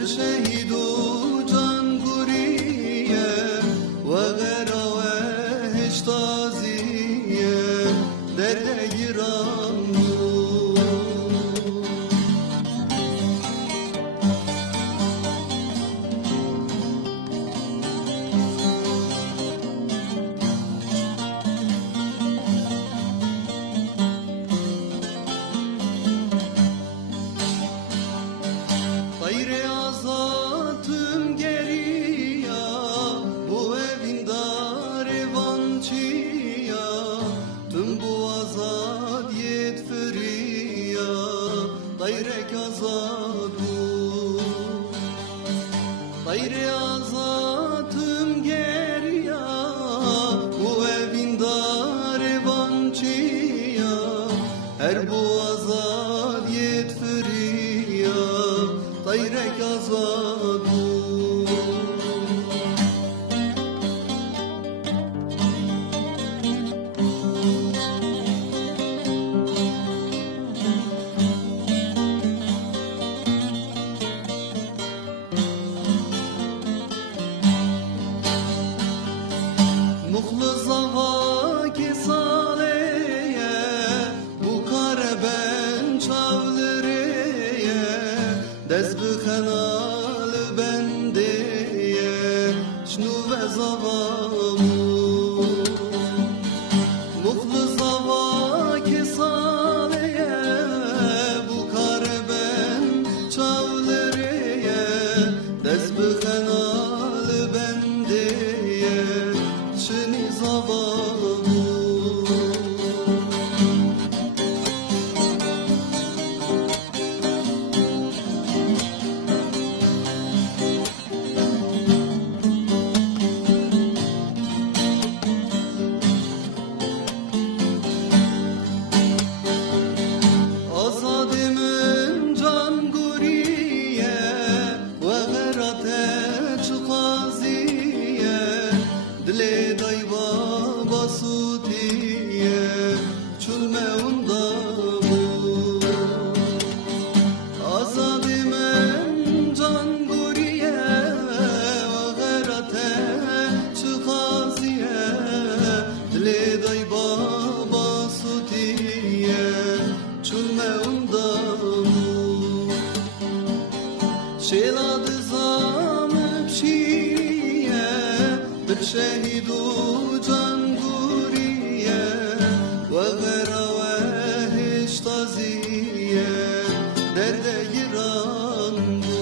bir şehidu can guriye ve gara ve hiştaziye derde giran Hayre azatım geriya bu evin darevançiya tüm bu azad yetfiriya dayrek azadu Hayre azatım geriya bu evin darevançiya her bu azad yetfiriya dayrek azadu Muhlız ava kesaleye bu kare ben çavlıreye dezbı kanalı bendeye şnu ve zavamu Muhlız ava kesaleye bu kare ben çavlıreye dezbı kanalı bendeye şni zavamu Azadimin can guriye ve gerate çıkaziye dile dayva basutiye çülme undamu Azadimin can guriye ve gerate çıkaziye dile dayva basutiye çülme undamu Şeladı zamıp şiye bir şehidu can guriye ve gara ve hiştaziye derde giran bu